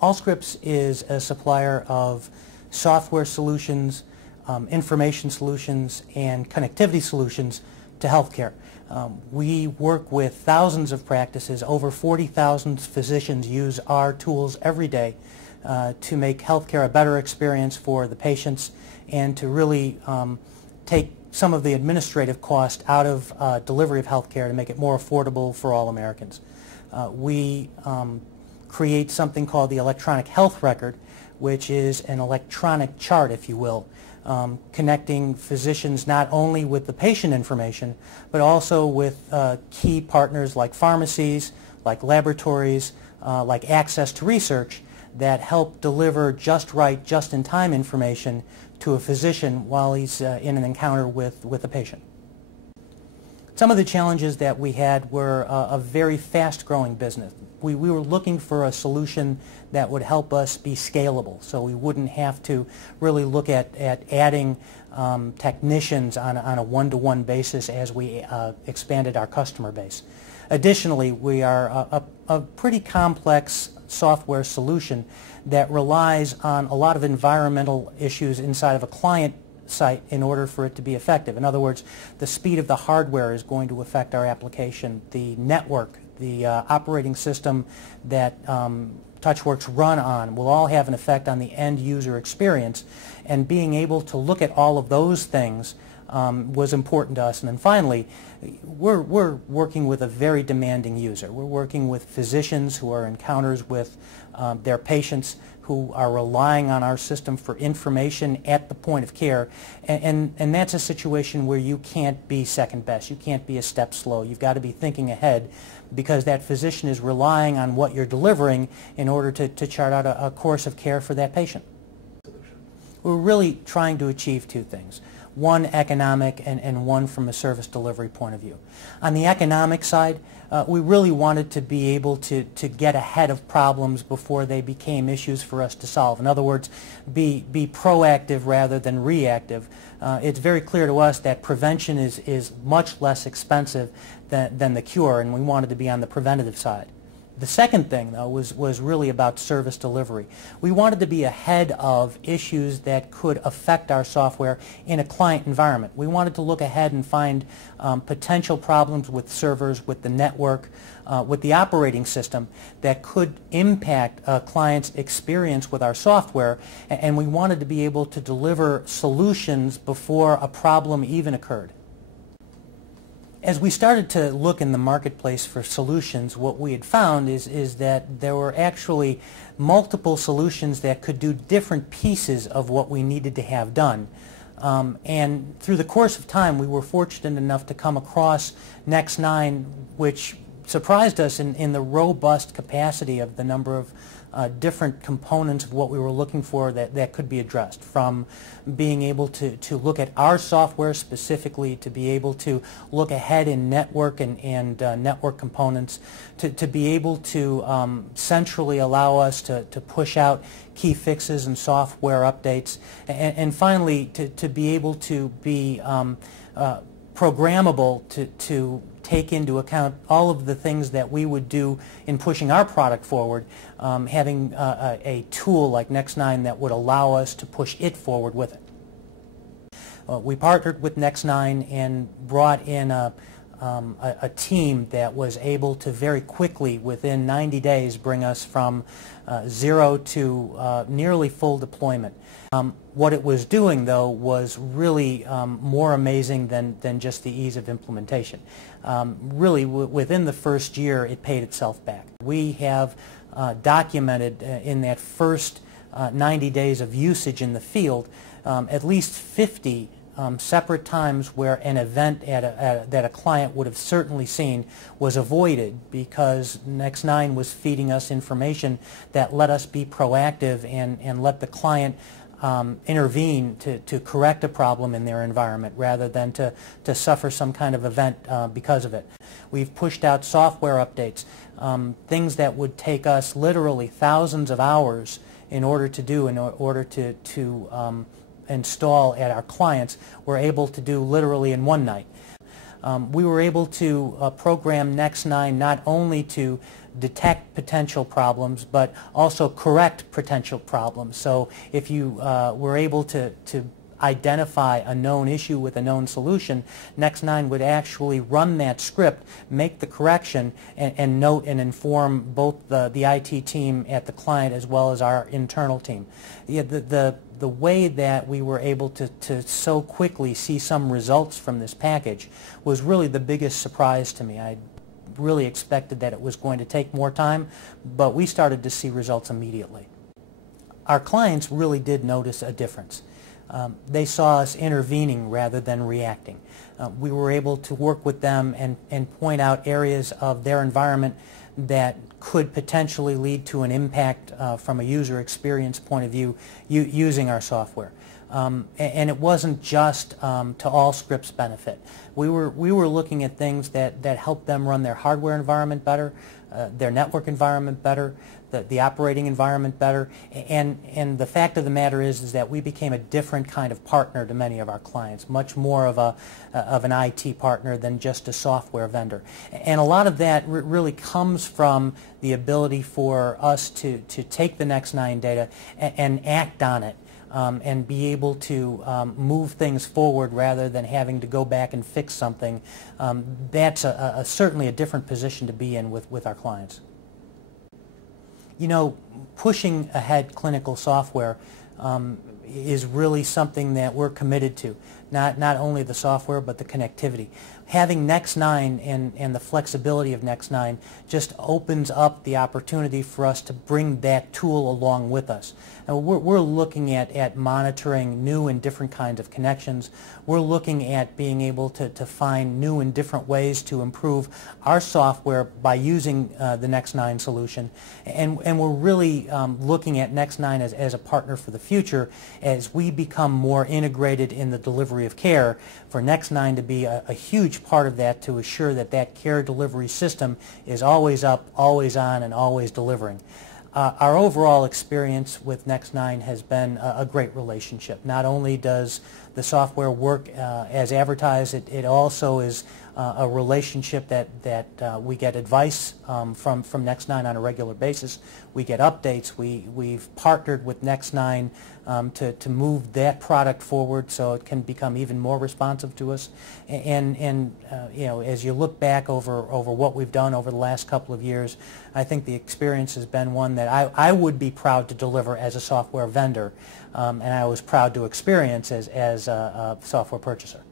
Allscripts is a supplier of software solutions, information solutions, and connectivity solutions to healthcare. We work with thousands of practices. Over 40,000 physicians use our tools every day to make healthcare a better experience for the patients and to really take some of the administrative cost out of delivery of healthcare to make it more affordable for all Americans. We create something called the electronic health record, which is an electronic chart, if you will, connecting physicians not only with the patient information, but also with key partners like pharmacies, like laboratories, like access to research that help deliver just right, just-in-time information to a physician while he's in an encounter with a patient. Some of the challenges that we had were a very fast-growing business. We were looking for a solution that would help us be scalable, so we wouldn't have to really look at adding technicians on a one-to-one basis as we expanded our customer base. Additionally, we are a pretty complex software solution that relies on a lot of environmental issues inside of a client site in order for it to be effective. In other words, the speed of the hardware is going to affect our application. The network, the operating system that TouchWorks run on will all have an effect on the end user experience, and being able to look at all of those things was important to us. And then finally, we're working with a very demanding user. We're working with physicians who are in encounters with their patients who are relying on our system for information at the point of care, and that's a situation where you can't be second best. You can't be a step slow. You've got to be thinking ahead, because that physician is relying on what you're delivering in order to chart out a course of care for that patient. We're really trying to achieve two things. One economic and one from a service delivery point of view. On the economic side, we really wanted to be able to get ahead of problems before they became issues for us to solve. In other words, be proactive rather than reactive. It's very clear to us that prevention is much less expensive than the cure, and we wanted to be on the preventative side. The second thing, though, was really about service delivery. We wanted to be ahead of issues that could affect our software in a client environment. We wanted to look ahead and find potential problems with servers, with the network, with the operating system that could impact a client's experience with our software, and we wanted to be able to deliver solutions before a problem even occurred. As we started to look in the marketplace for solutions, what we had found is that there were actually multiple solutions that could do different pieces of what we needed to have done. And through the course of time, we were fortunate enough to come across NextNine, which surprised us in the robust capacity of the number of different components of what we were looking for that could be addressed, from being able to look at our software specifically, to be able to look ahead in network and network components, to be able to centrally allow us to push out key fixes and software updates, and finally to be able to be programmable to take into account all of the things that we would do in pushing our product forward, having a tool like NextNine that would allow us to push it forward with it. We partnered with NextNine and brought in a team that was able to very quickly, within 90 days, bring us from zero to nearly full deployment. What it was doing, though, was really more amazing than just the ease of implementation. Really, within the first year, it paid itself back. We have documented in that first 90 days of usage in the field at least 50 separate times where an event that a client would have certainly seen was avoided because NextNine was feeding us information that let us be proactive and let the client intervene to correct a problem in their environment rather than to suffer some kind of event because of it. We've pushed out software updates, things that would take us literally thousands of hours in order to do, in order to install at our clients, we're able to do literally in one night. We were able to program NextNine not only to detect potential problems, but also correct potential problems. So if you were able to identify a known issue with a known solution, NextNine would actually run that script, make the correction, and note and inform both the IT team at the client as well as our internal team. The way that we were able to so quickly see some results from this package was really the biggest surprise to me. I really expected that it was going to take more time, but we started to see results immediately. Our clients really did notice a difference. They saw us intervening rather than reacting. We were able to work with them and point out areas of their environment that could potentially lead to an impact from a user experience point of view using our software. And it wasn't just to Allscripts' benefit. We were looking at things that helped them run their hardware environment better, their network environment better, the operating environment better, and the fact of the matter is that we became a different kind of partner to many of our clients, much more of an IT partner than just a software vendor. And a lot of that really comes from the ability for us to take the NextNine data and act on it. And be able to move things forward rather than having to go back and fix something. That's certainly a different position to be in with our clients. You know, pushing ahead clinical software is really something that we're committed to. Not only the software, but the connectivity. Having NextNine and the flexibility of NextNine just opens up the opportunity for us to bring that tool along with us. Now, we're looking at monitoring new and different kinds of connections. We're looking at being able to find new and different ways to improve our software by using the NextNine solution. And we're really looking at NextNine as a partner for the future as we become more integrated in the delivery of care, for NextNine to be a huge part of that to assure that that care delivery system is always up, always on, and always delivering. Our overall experience with NextNine has been a great relationship. Not only does the software work as advertised, it also is a relationship that we get advice from NextNine on a regular basis. We get updates. We've partnered with NextNine to move that product forward so it can become even more responsive to us. And you know, as you look back over what we've done over the last couple of years, I think the experience has been one that I would be proud to deliver as a software vendor, and I was proud to experience as a software purchaser.